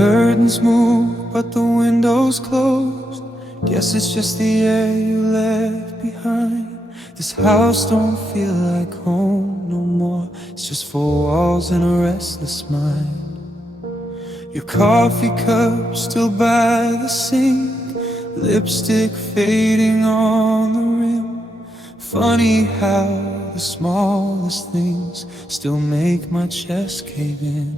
curtains move, but the window's closed. Guess it's just the air you left behind. This house don't feel like home no more. It's just four walls and a restless mind. Your coffee cup still by the sink, lipstick fading on the rim. Funny how the smallest things still make my chest cave in.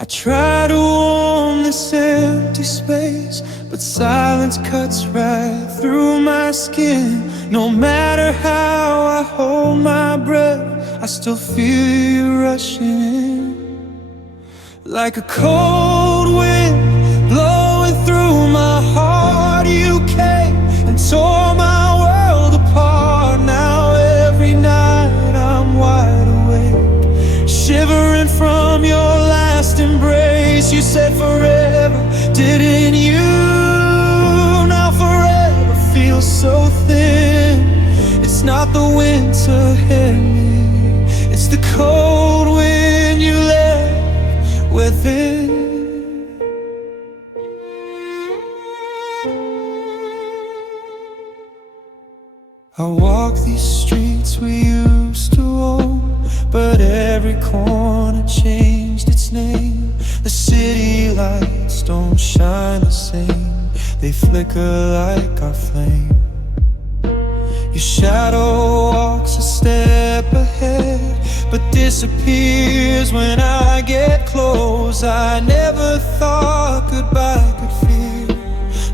I try to warm this empty space, but silence cuts right through my skin. No matter how I hold my breath, I still feel you rushing in. Like a cold wind blowing through my heart, you came and tore my world apart. Now every night I'm wide awake, shivering from your last embrace. You said forever, didn't you? Now forever feels so thin. It's not the winter hit me, it's the cold wind you left within. I walk these streets we used to own, but every corner changed its name. The city lights don't shine the same, they flicker like our flame. Your shadow walks a step ahead, but disappears when I get close. I never thought goodbye could feel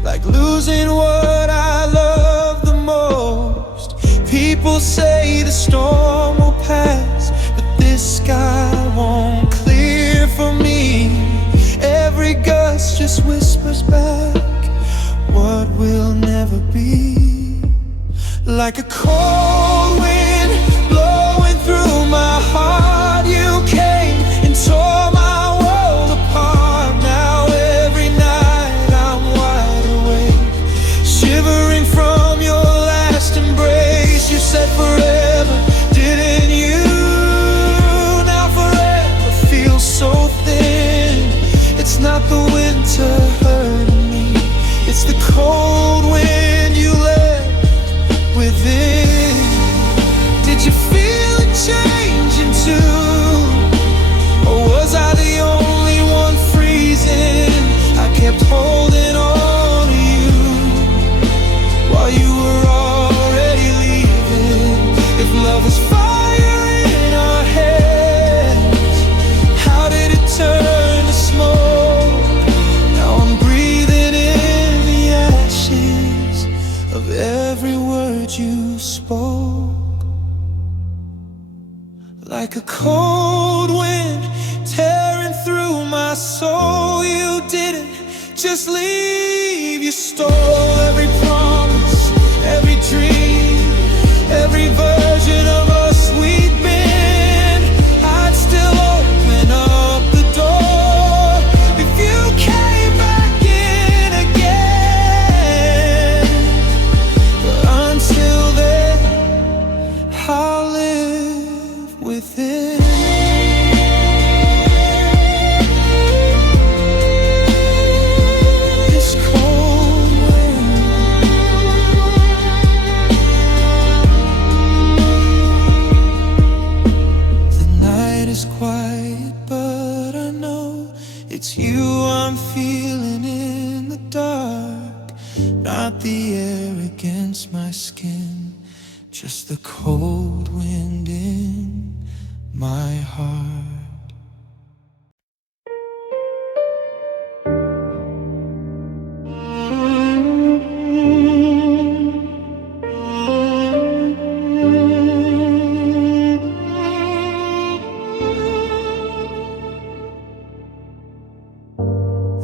like losing what I love the most. People say the storm will pass, but this sky won't clear for me. Every gust just whispers back what will never be. Like a cold wind blowing through my heart, you came and tore my world apart. Now every night I'm wide awake, shivering from your last embrace. You said forever, didn't you? Now forever feels so thin. It's not the winter hurting me, it's the cold wind you left within. Did you feel it changing too? Or was I the only one freezing? I kept holding on to you while you were already leaving. If love is fire in our heads, how did it turn to smoke? Now I'm breathing in the ashes of every word you spoke. Like a cold wind tearing through my soul, you didn't just leave, you stole every promise, every dream, every version of us we'd been. I'd still open up the door if you came back in again. But until then, I'll live within. This cold wind. The night is quiet, but I know it's you I'm feeling in the dark. Not the air against my skin, just the cold wind in my heart.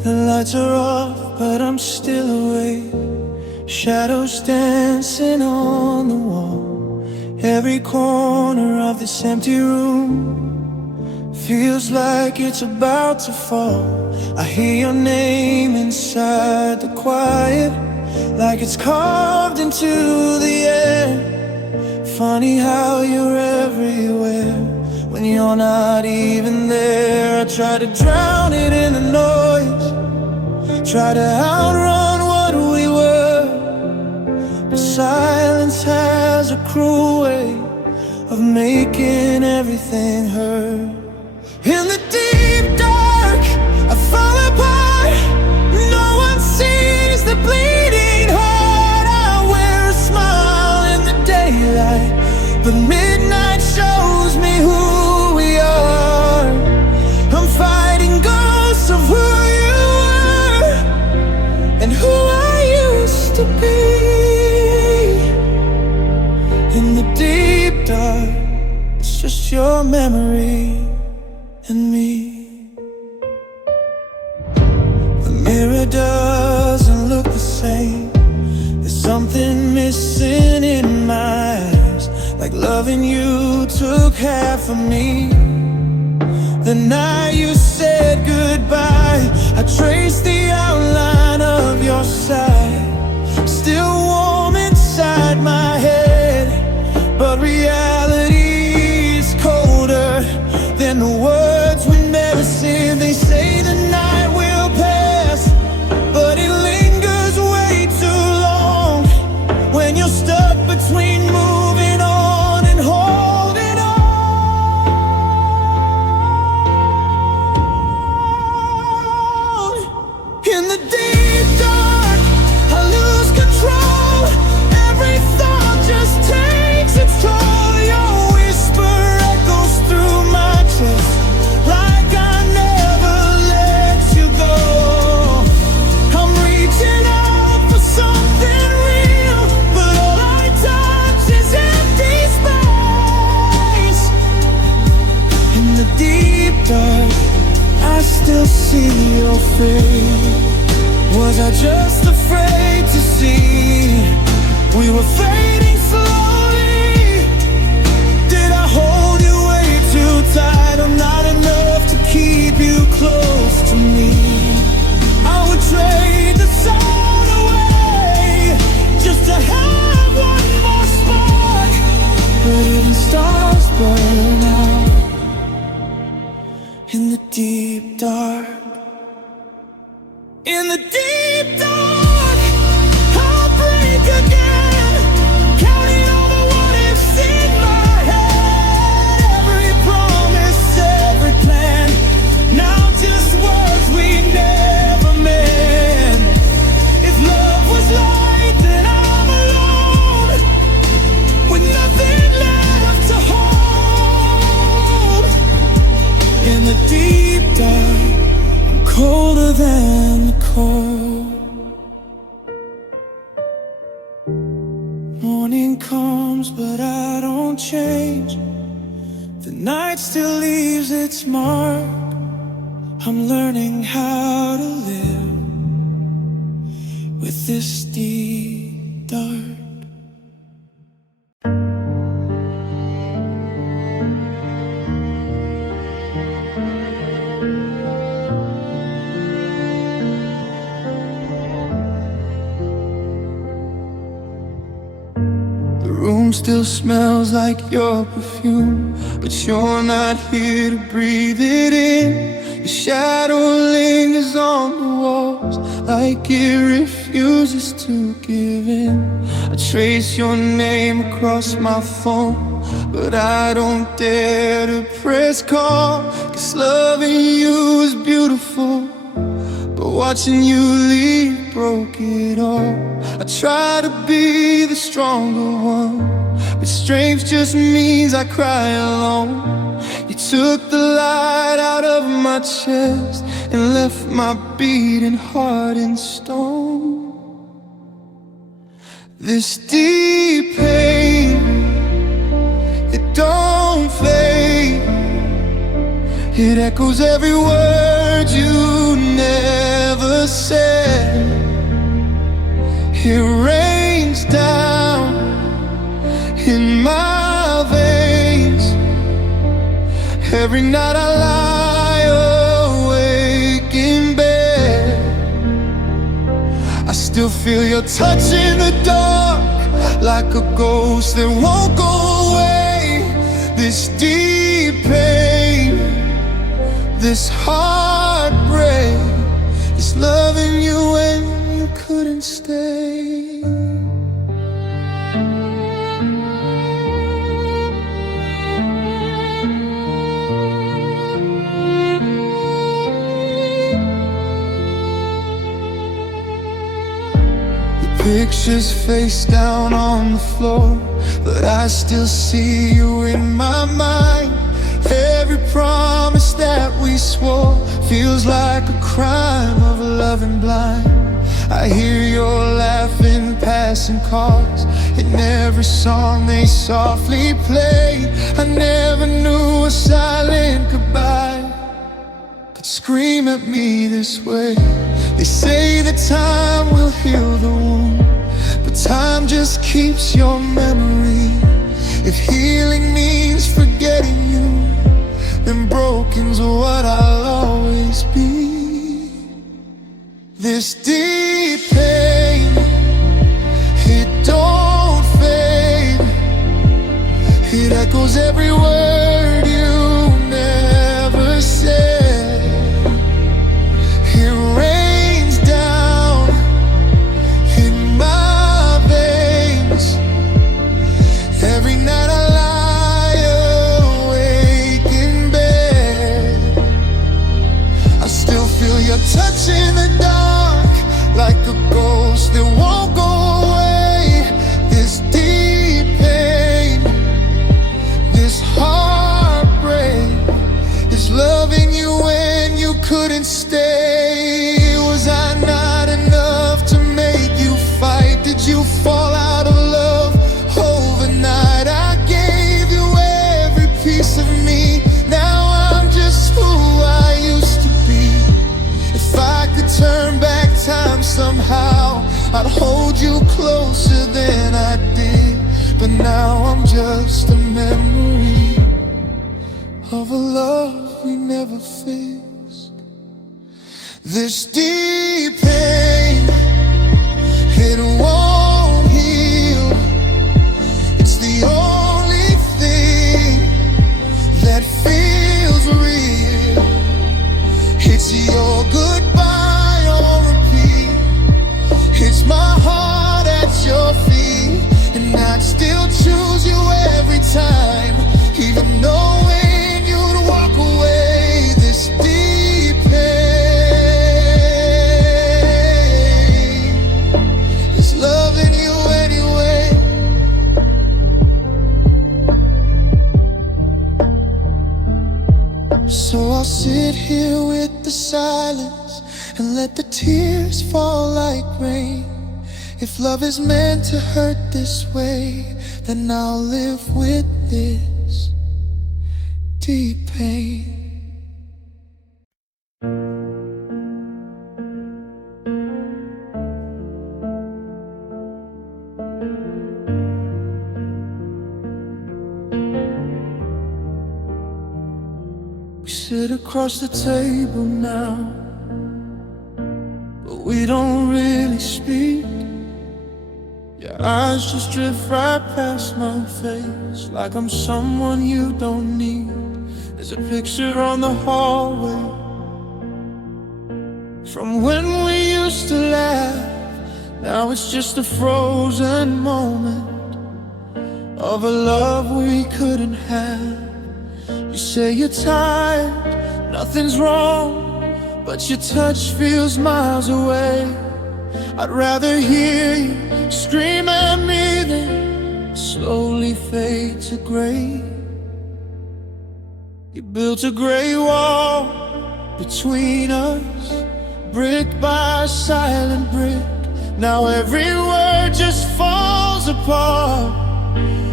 The lights are off, but I'm still awake. Shadows dancing on the wall. Every corner of this empty room feels like it's about to fall. I hear your name inside the quiet, like it's carved into the air. Funny how you're everywhere when you're not even there. I try to drown it in the noise, try to outrun what we were, but silence has a cruel way of making everything hurt. In the deep dark, I fall apart. No one sees the bleeding heart. I wear a smile in the daylight, but midnight shows me who we are. I'm fighting ghosts of who you were and who I used to be. In the deep dark, it's just your memory and me. The mirror doesn't look the same. There's something missing in my eyes, like loving you took half of me. The night you said goodbye, I traced the outline of your side, still warm inside my head, but reality's colder than the words we never said. They say the night will pass, but it lingers way too long when you're stuck between moving on and holding on. In the deep dark, I lose control. Every thought just takes its toll. Your whisper echoes through my chest, like I never let you go. I'm reaching out for something real, but all I touch is empty space. In the deep dark, I still see your face. Was I just afraid to see we were fading slowly? Did I hold you way too tight, or not enough to keep you close to me? I would trade the sun away just to have one more spark, but even stars burn out in the deep dark. In the deep dark, I'll break again, counting all the what ifs in my head. Every promise, every plan, now just words we never meant. If love was light, then I'm alone, with nothing left to hold. In the deep dark, I'm colder than the cold. Morning comes, but I don't change. The night still leaves its mark. I'm learning how to live with this deep dark. The room still smells like your perfume, but you're not here to breathe it in. Your shadow lingers on the walls, like it refuses to give in. I trace your name across my phone, but I don't dare to press call. 'Cause loving you is beautiful, but watching you leave broke it all. I try to be the stronger one, but strength just means I cry alone. You took the light out of my chest and left my beating heart in stone. This deep pain, it don't fade. It echoes every word you never said. It rains down in my veins every night I lie awake in bed. I still feel your touch in the dark, like a ghost that won't go away. This deep pain, this heartbreak, is loving you when you couldn't stay. Pictures face down on the floor, but I still see you in my mind. Every promise that we swore feels like a crime of loving blind. I hear your laughing passing cars in every song they softly play. I never knew a silent goodbye could scream at me this way. They say that time will heal the wound, but time just keeps your memory. If healing means forgetting you, then broken's what I'll always be. This deep pain, it don't fade. It echoes every word you never said. It rains down in my veins. Every night I lie awake in bed. I still feel your touch in the dark, like a ghost that won't go away. This deep pain, this heartbreak, is loving you when you couldn't stay. Was I not enough to make you fight? Did you fall out of love overnight? I gave you every piece of me. Now I'm just who I used to be. If I could turn back time somehow, I'd hold you closer than I did. But now I'm just a memory of a love we never fixed. This deep pain, it won't heal. It's the only thing that feels real. It's your goodbye on repeat. It's my heart at your feet, and I'd still choose you every time, even knowing you'd walk away. This deep pain is loving you anyway. So I'll sit here with the silence and let the tears fall like rain. If love is meant to hurt this way, then I'll live with this deep pain. We sit across the table now, but we don't really speak. Your eyes just drift right past my face, like I'm someone you don't need. There's a picture on the hallway from when we used to laugh. Now it's just a frozen moment of a love we couldn't have. You say you're tired, nothing's wrong, but your touch feels miles away. I'd rather hear you scream at me than slowly fade to gray. You built a gray wall between us, brick by silent brick. Now every word just falls apart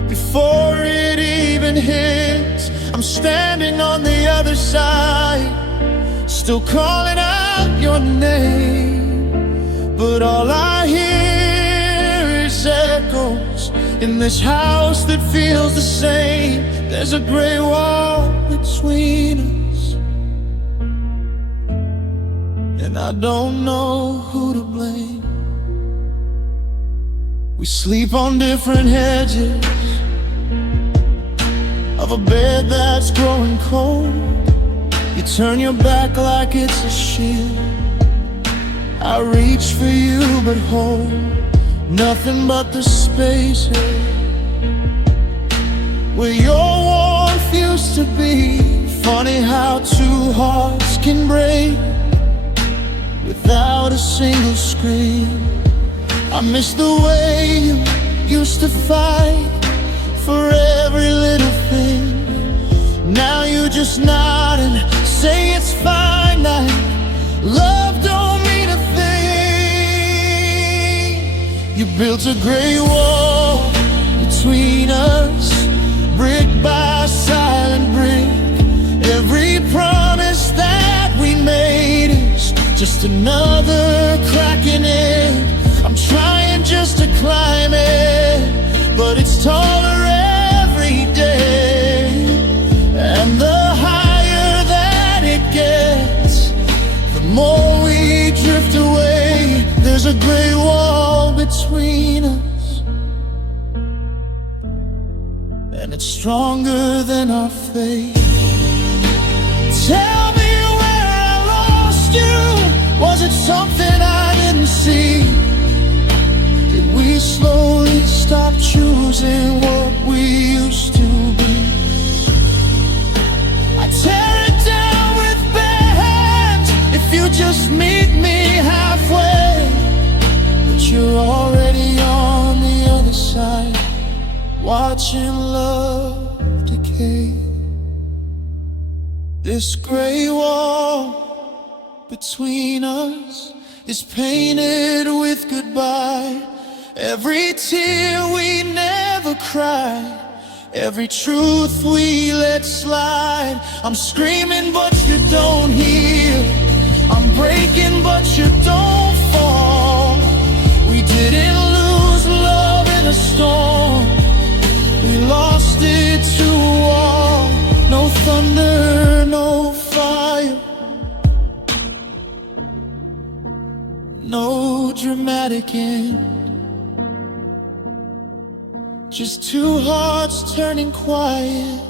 before it even hits. I'm standing on the other side, still calling out your name, but all I hear is echoes in this house that feels the same. There's a gray wall between us, and I don't know who to blame. We sleep on different edges of a bed that's growing cold. You turn your back like it's a shield. I reach for you but hold nothing but the space where your warmth used to be. Funny how two hearts can break without a single scream. I miss the way you used to fight for every little thing. Now you just nod and say it's fine. That love don't mean a thing. You built a gray wall between us, brick by silent brick. Every promise that we made is just another crack in it. I'm trying just to climb it, but it's taller every day. And the higher that it gets, the more we drift away. There's a gray wall between us, and it's stronger than our faith. Tell me where I lost you. Was it something I didn't see? Did we slowly stop choosing what we used to be? I tear it down with bare hands if you just meet me halfway. But you're already on the other side, watching love decay. This gray wall between us is painted with goodbye. Every tear we never cried, every truth we let slide. I'm screaming but you don't hear, I'm breaking but you don't fall. We didn't lose love in a storm, we lost it to a wall. No thunder, no fire, no dramatic end. Just two hearts turning quiet,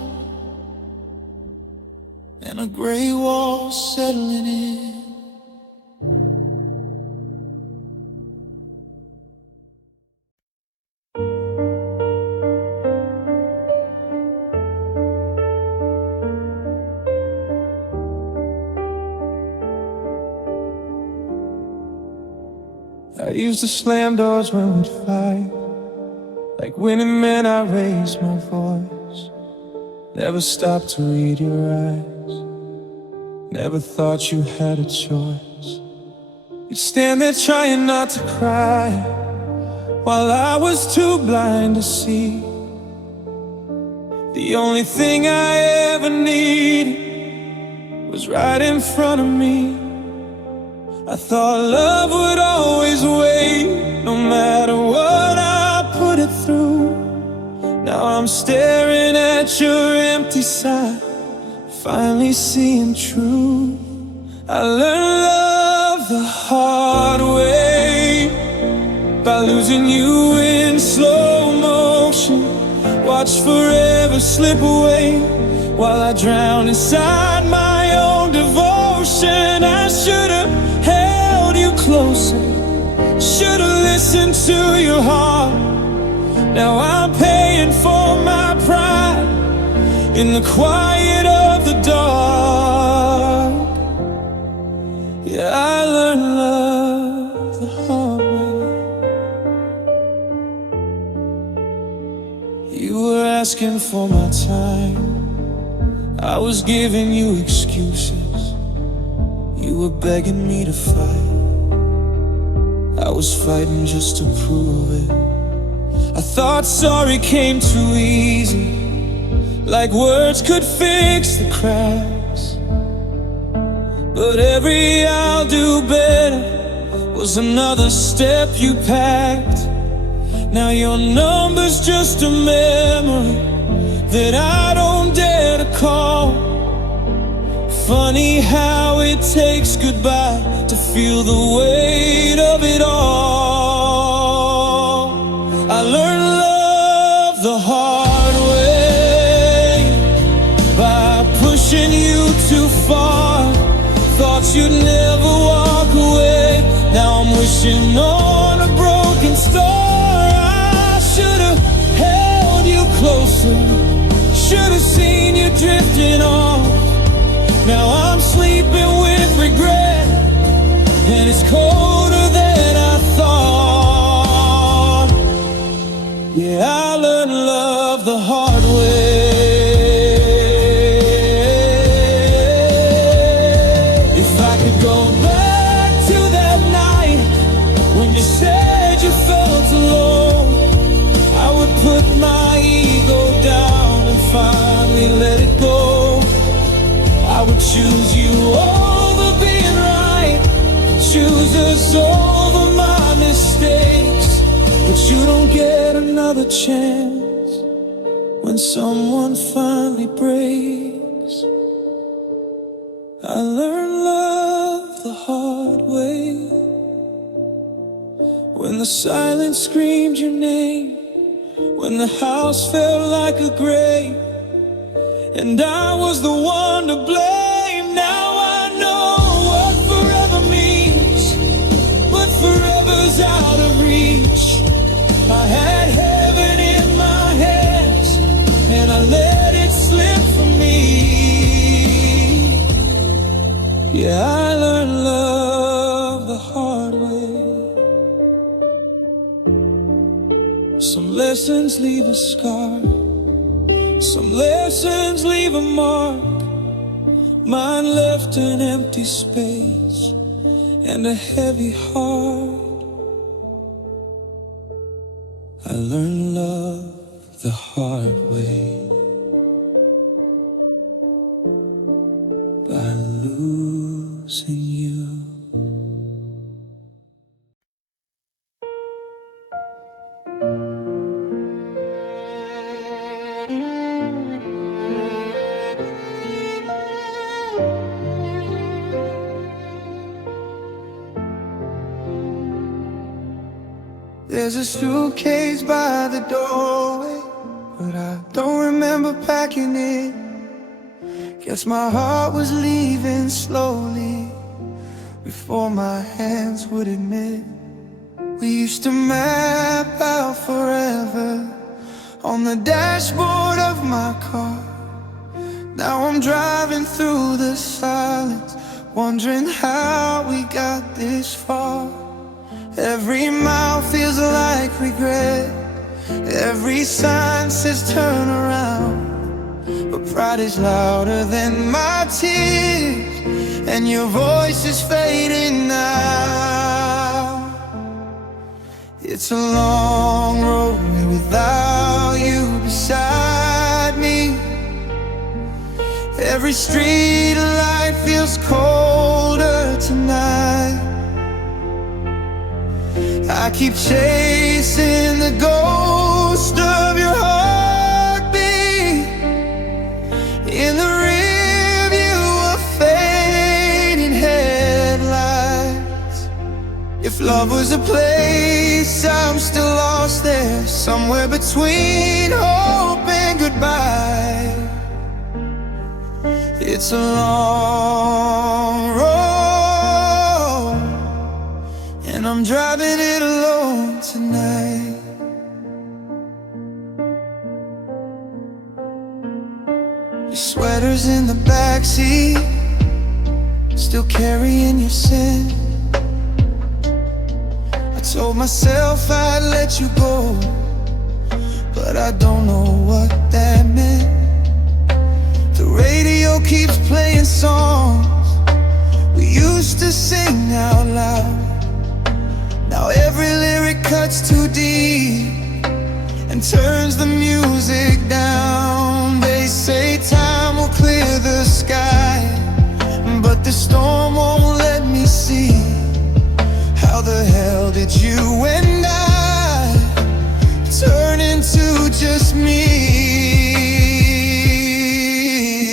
and a gray wall settling in. I used to slam doors when we'd fight. Like winning men, I raised my voice. Never stopped to read your eyes. Never thought you had a choice. You'd stand there trying not to cry, while I was too blind to see. The only thing I ever needed was right in front of me. I thought love would always wait, no matter what I put it through. Now I'm staring at your empty side, finally seeing true. I learned love the hard way, by losing you in slow motion. Watch forever slip away, while I drown inside my own devotion. I should've held you closer, should've listened to your heart. Now I'm paying for my pride in the quiet of the dark. Yeah, I learned love the hard way. You were asking for my time, I was giving you excuses. You were begging me to fight, I was fighting just to prove it. I thought sorry came too easy, like words could fix the cracks. But every I'll do better was another step you packed. Now your number's just a memory that I don't dare to call. Funny how it takes goodbye to feel the weight of it all. I learned love the hard way. wishing on a broken star. I should've held you closer, should've seen you drifting off. Now I'm sleeping with regret, and it's colder than I thought. Yeah, I learned love the hard way. If I could go back to that night when you said you felt alone, I would put my ego down and finally let it go. I would choose you over being right, choose us over my mistakes. But you don't get another chance when someone finally breaks. I learned love the hard way, when the silence screamed your name, when the house felt like a grave, and I was the one to blame. Now I know what forever means, but forever's out of reach. I had heaven in my hands, and I let it slip from me. Yeah, I learned love the hard way. Some lessons leave a scar, some lessons leave a mark. Mine left an empty space and a heavy heart. I learned love the hard way, by losing you. There's a suitcase by the doorway, but I don't remember packing it. Guess my heart was leaving slowly before my hands would admit. We used to map out forever on the dashboard of my car. Now I'm driving through the silence, wondering how we got this far. Every mile feels like regret, every sign says turn around. But pride is louder than my tears, and your voice is fading now. It's a long road without you beside me. Every street light feels colder tonight. I keep chasing the ghost of your heartbeat in the rearview of fading headlights. If love was a place, I'm still lost there, somewhere between hope and goodbye. It's a long road, and I'm driving it alone tonight. Your sweater's in the backseat, still carrying your sin. I told myself I'd let you go, but I don't know what that meant. The radio keeps playing songs we used to sing out loud. Now every lyric cuts too deep and turns the music down. They say time will clear the sky, but the storm won't let me see. How the hell did you and I turn into just me?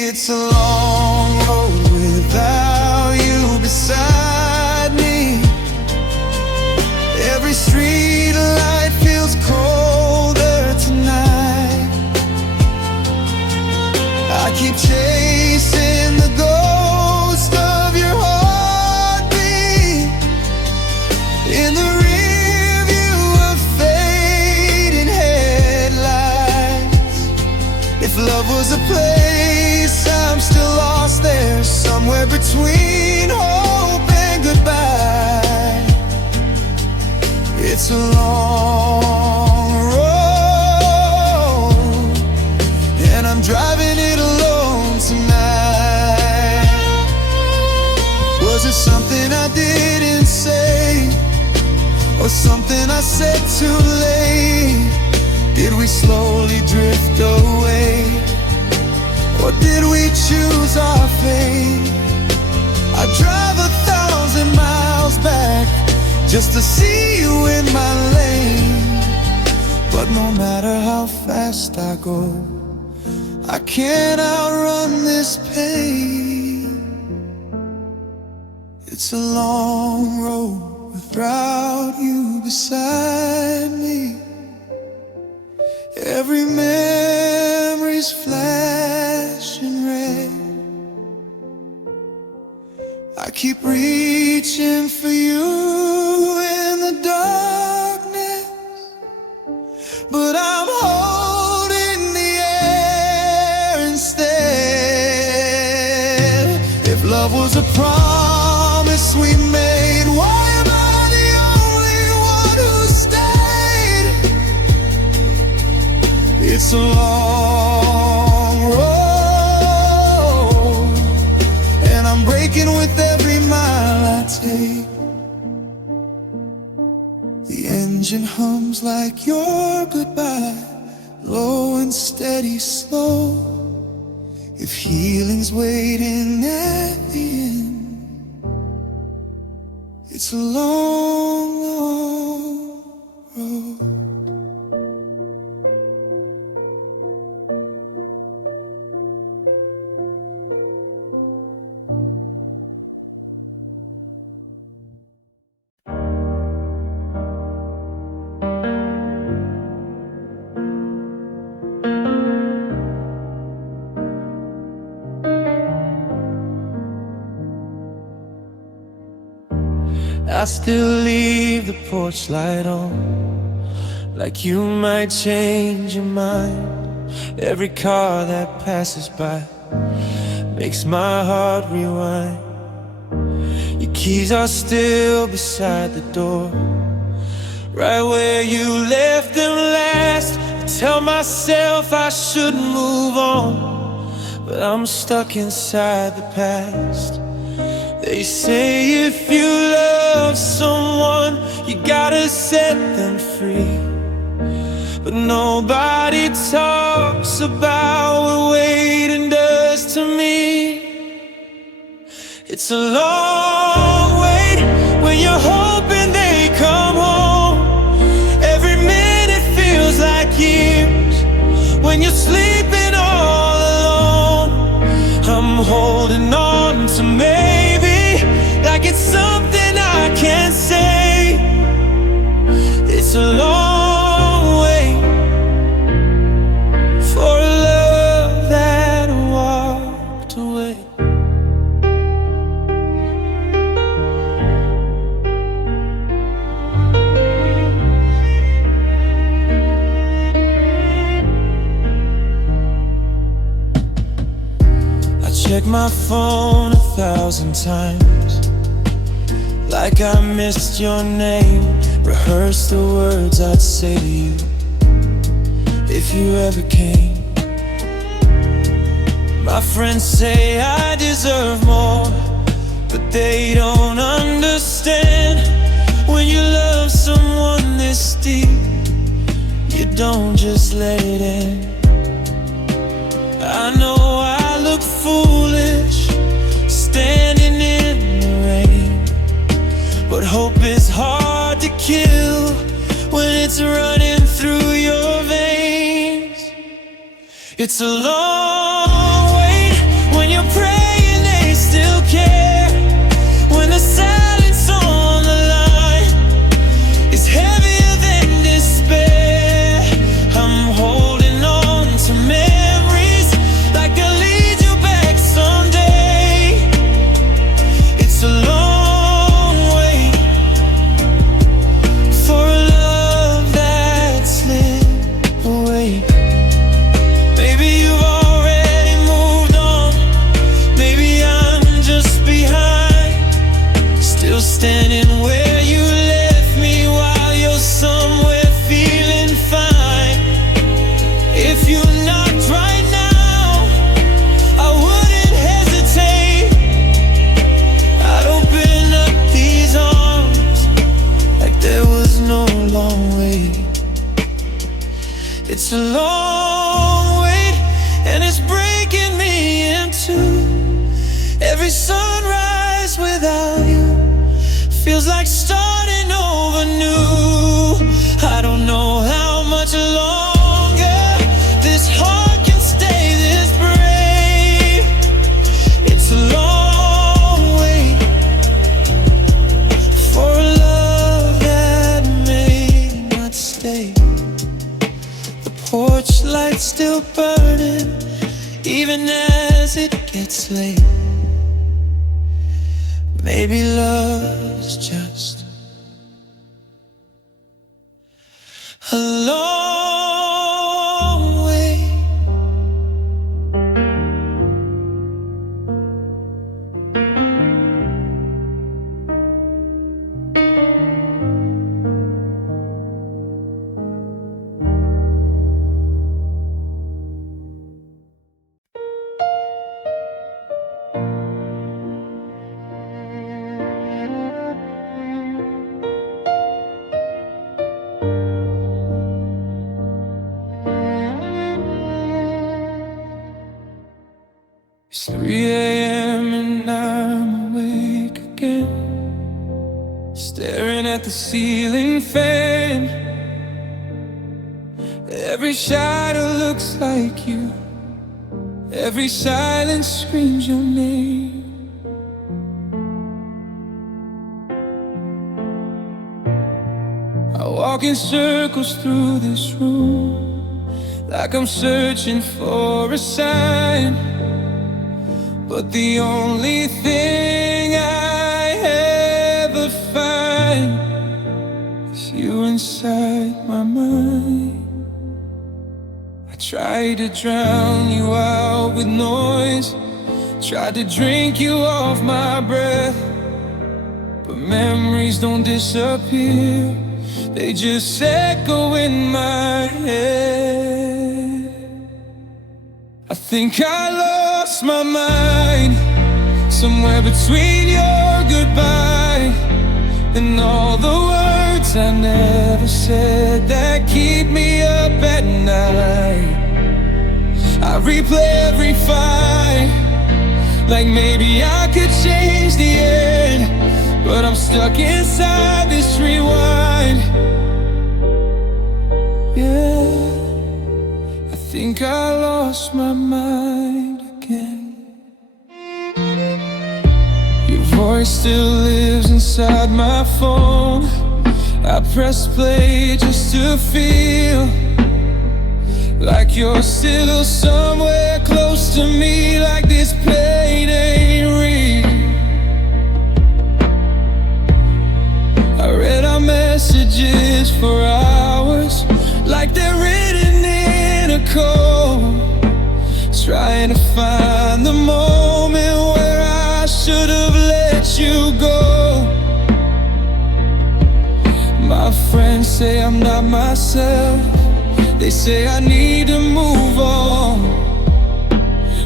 It's a long road without you beside me. Every street light feels colder tonight. I keep chasing the ghost of your heartbeat in the love was a place, I'm still lost there, somewhere between hope and goodbye. It's a long road, and I'm driving it alone tonight. Was it something I didn't say, or something I said too late? Did we slowly drift away, or did we choose our fate? I drive 1,000 miles back just to see you in my lane. But no matter how fast I go, I can't outrun this pain. It's a long road without you beside me. Every memory's flashing red. I keep reaching for you in the darkness, but I'm holding the air instead. If love was a promise we made, why am I the only one who stayed? It's a long road, and I'm breaking with every mile I take. The engine hums like your goodbye, low and steady, slow. If healing's waiting at the end, it's a long, long road. I still leave the porch light on, like you might change your mind. Every car that passes by makes my heart rewind. Your keys are still beside the door, right where you left them last. I tell myself I should move on, but I'm stuck inside the past. They say if you love someone, you gotta set them free, but nobody talks about what waiting does to me. It's a long wait when you're hoping they come home. Every minute feels like years when you're sleeping all alone. I'm holding on to maybe, like it's something I can't say. It's a long way for a love that walked away. I check my phone 1,000 times, like I missed your name. Rehearse the words I'd say to you if you ever came. My friends say I deserve more, but they don't understand. When you love someone this deep, you don't just let it in. I know I look foolish standing in the rain, but hope is hard to kill when it's running through your veins. It's a long wait when you're praying they still care, when the silence on the line is heavier than despair. I'm holding on to memories like they'll lead you back someday. It's a long way for a love that slipped away. Maybe you've already wondering where you left me while you're somewhere feeling fine. If you knocked right now, I wouldn't hesitate. I'd open up these arms like there was no long wait. It's a long wait, and it's breaking me in two. Every sunrise without you feels like starting over new. I don't know how much longer this heart can stay this brave. It's a long way for a love that may not stay. The porch light's still burning even as it gets late. Maybe love's just a long way. It's 3 a.m. and I'm awake again, staring at the ceiling fan. Every shadow looks like you, every silence screams your name. I walk in circles through this room, like I'm searching for a sign. But the only thing I ever find is you inside my mind. I tried to drown you out with noise, tried to drink you off my breath, but memories don't disappear, they just echo in my head. I think I lost my mind somewhere between your goodbye and all the words I never said that keep me up at night. I replay every fight, like maybe I could change the end, but I'm stuck inside this rewind. Yeah, I think I lost my mind again. Your voice still lives inside my phone. I press play just to feel like you're still somewhere close to me, like this pain ain't real. I read our messages for hours, like they're written in a code, trying to find the moment where I should have let you go. My friends say I'm not myself, they say I need to move on,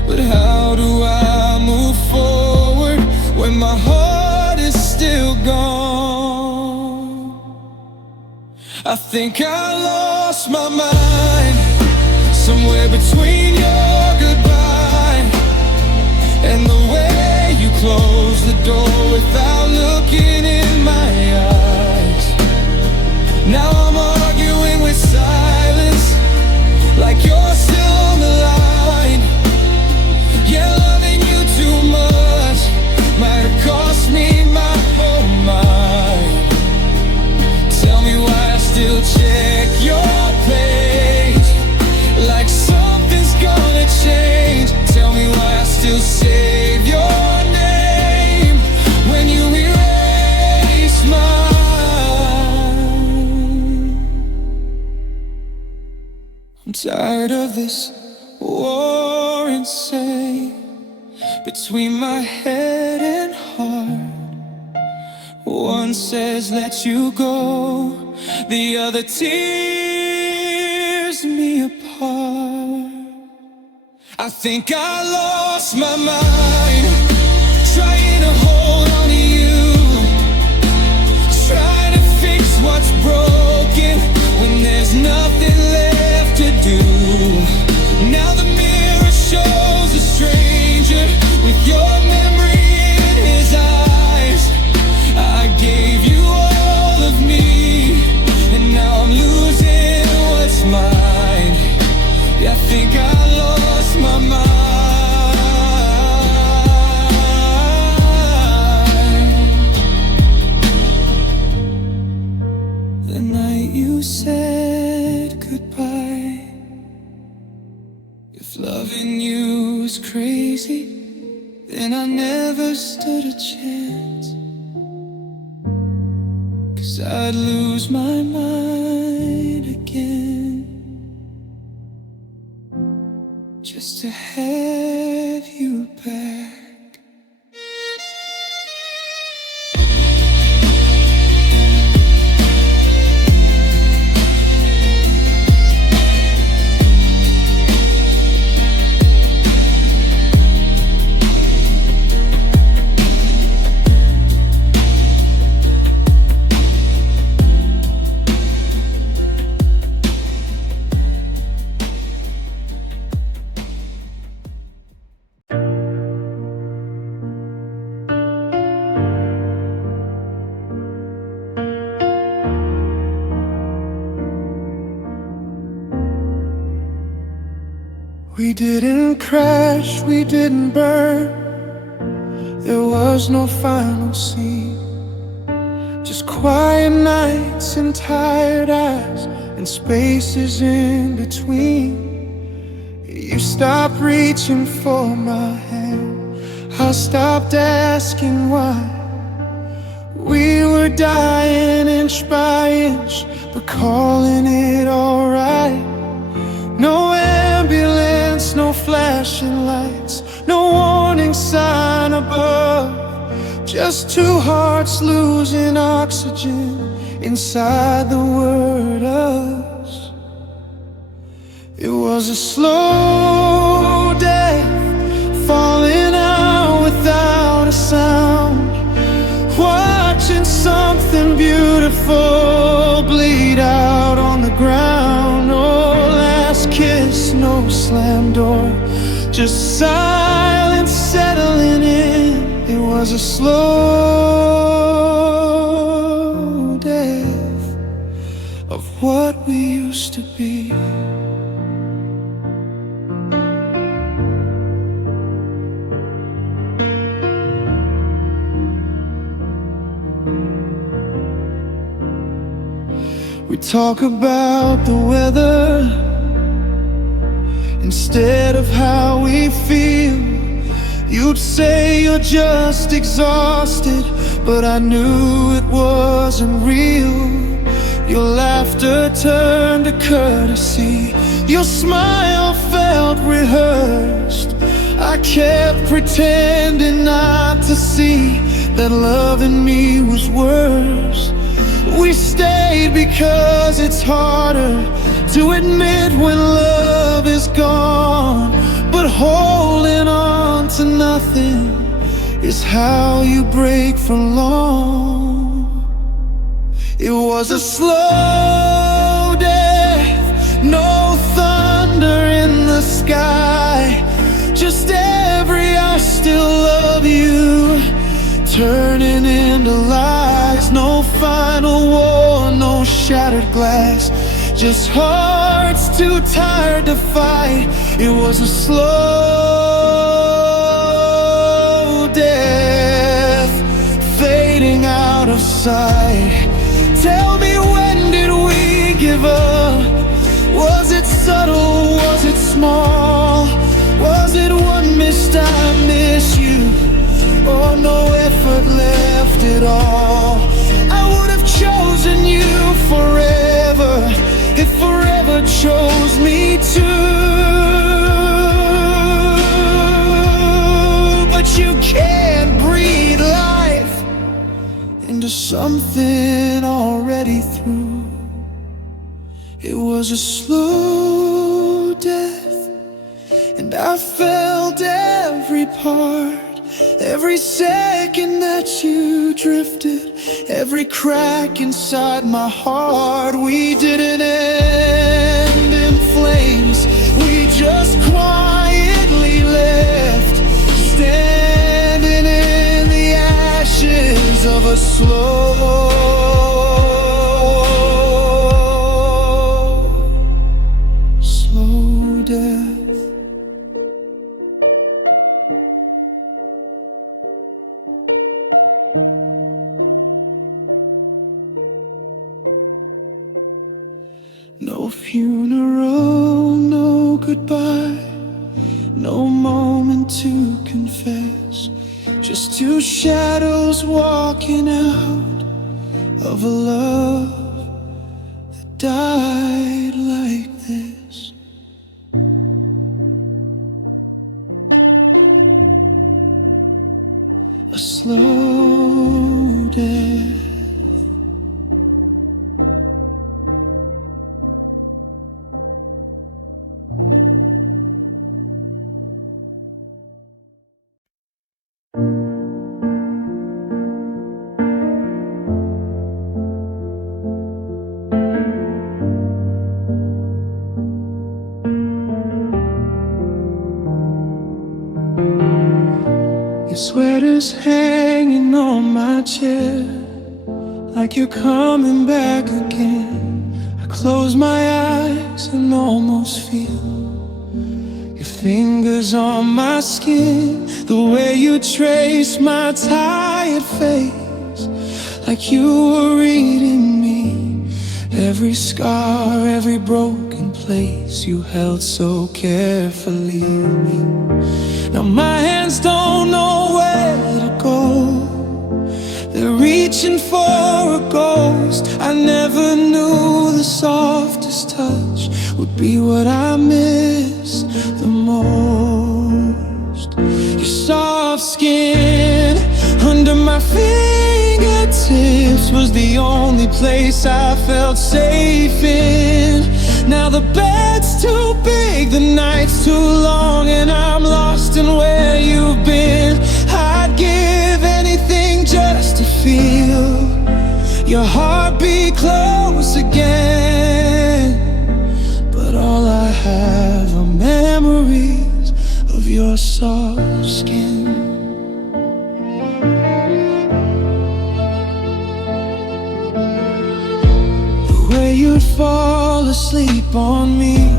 but how do I move forward when my heart is still gone? I think I lost my mind somewhere between your goodbye and the way you closed the door without looking in my eyes. Now I'm arguing with silence, like you're still on the line. Yeah, loving you too much might have cost me my whole mind. Tell me why I still check your page, like something's gonna change. Tell me why I still save your name when you erase mine. I'm tired of this war insane between my head and heart. One says let you go, the other tears me apart. I think I lost my mind, trying to hold on to you, trying to fix what's broken when there's nothing left to do. Now the mirror shows a stranger with your memory in his eyes. I gave you all of me, and now I'm losing what's mine. Yeah, I think I lost my mind. The night you said goodbye, if loving you was crazy, then I never stood a chance. 'Cause I'd lose my mind again just to have you back. We didn't crash, we didn't burn. There was no final scene, just quiet nights and tired eyes and spaces in between. You stopped reaching for my hand, I stopped asking why. We were dying inch by inch, but calling it alright. No ambulance, no flashing lights, no warning sign above. Just two hearts losing oxygen inside the word us. It was a slow death, falling out without a sound, watching something beautiful bleed out on the ground. Oh, last kiss, no slam door, just silence settling in. It was a slow death of what we used to be. We talk about the weather instead of how we feel. You'd say you're just exhausted, but I knew it wasn't real. Your laughter turned to courtesy, your smile felt rehearsed. I kept pretending not to see that loving me was worse. We stayed because it's harder to admit when love is gone, but holding on to nothing is how you break for long. It was a slow death, no thunder in the sky, just every I still love you turning into lies. No final war, no shattered glass, just hearts too tired to fight. It was a slow death, fading out of sight. Tell me, when did we give up? Was it subtle, was it small? Was it one missed I miss you, or no effort left at all? I would have chosen you forever if forever chose me too. But you can't breathe life into something already through. It was a slow death, and I felt every part, every second that you drifted, every crack inside my heart. We didn't end in flames, we just quietly left, standing in the ashes of a slow death. No funeral, no goodbye, no moment to confess, just two shadows walking out of a love that died like this. A slow death. Your sweater's hanging on my chair, like you're coming back again. I close my eyes and almost feel your fingers on my skin, the way you trace my tired face, like you were reading me. Every scar, every broken place you held so carefully. Now my hands don't know where to go, they're reaching for a ghost. I never knew the softest touch would be what I miss the most. Your soft skin under my fingertips was the only place I felt safe in. Now the bed's too big, the night's too long, and I'm lost in where you've been. I'd give anything just to feel your heartbeat close again. But all I have are memories of your soft skin. You'd fall asleep on me,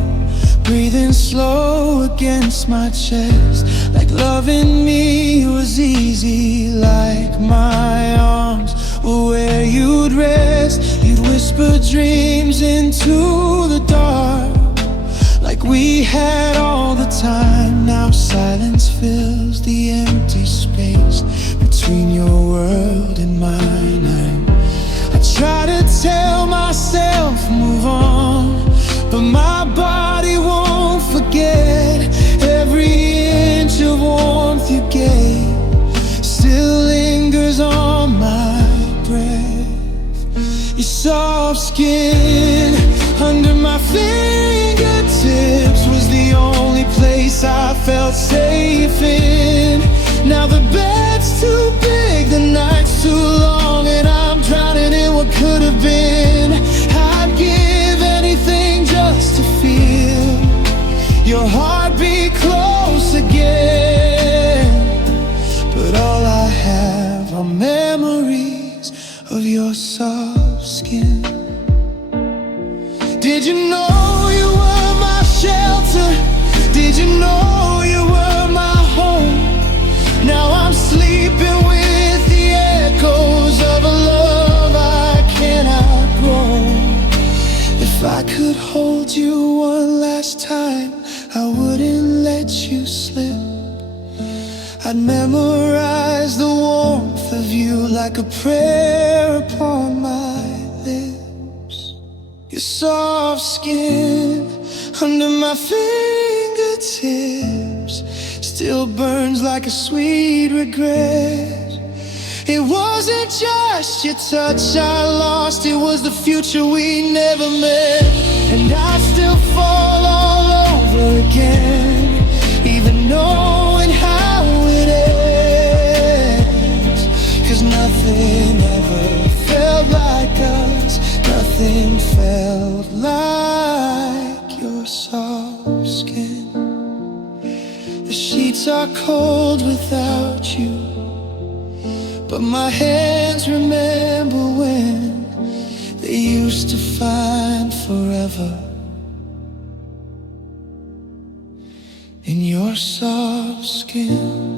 breathing slow against my chest, like loving me was easy, like my arms were where you'd rest. You'd whisper dreams into the dark, like we had all the time. Now silence fills the empty space between your world and mine. I try to tell myself move on, but my body won't forget. Every inch of warmth you gave still lingers on my breath. Your soft skin under my fingertips was the only place I felt safe in. Now the bed's too big, the night's too long, and I'm drowning in what could have been. I'd give anything just to feel your heartbeat close again. But all I have are memories of your soft skin. Did you know you were my shelter? Did you know you were my home? Now I'm sleeping with the echoes of a love I cannot grow. If I could hold you one last time, I wouldn't let you slip. I'd memorize the warmth of you like a prayer upon my lips. Your soft skin under my fingertips still burns like a sweet regret. It wasn't just your touch I lost, it was the future we never met. And I still fall all over again, even knowing how it ends. 'Cause nothing ever felt like us, nothing felt like your soft skin. The sheets are cold without you, but my hands remember when they used to find forever in your soft skin.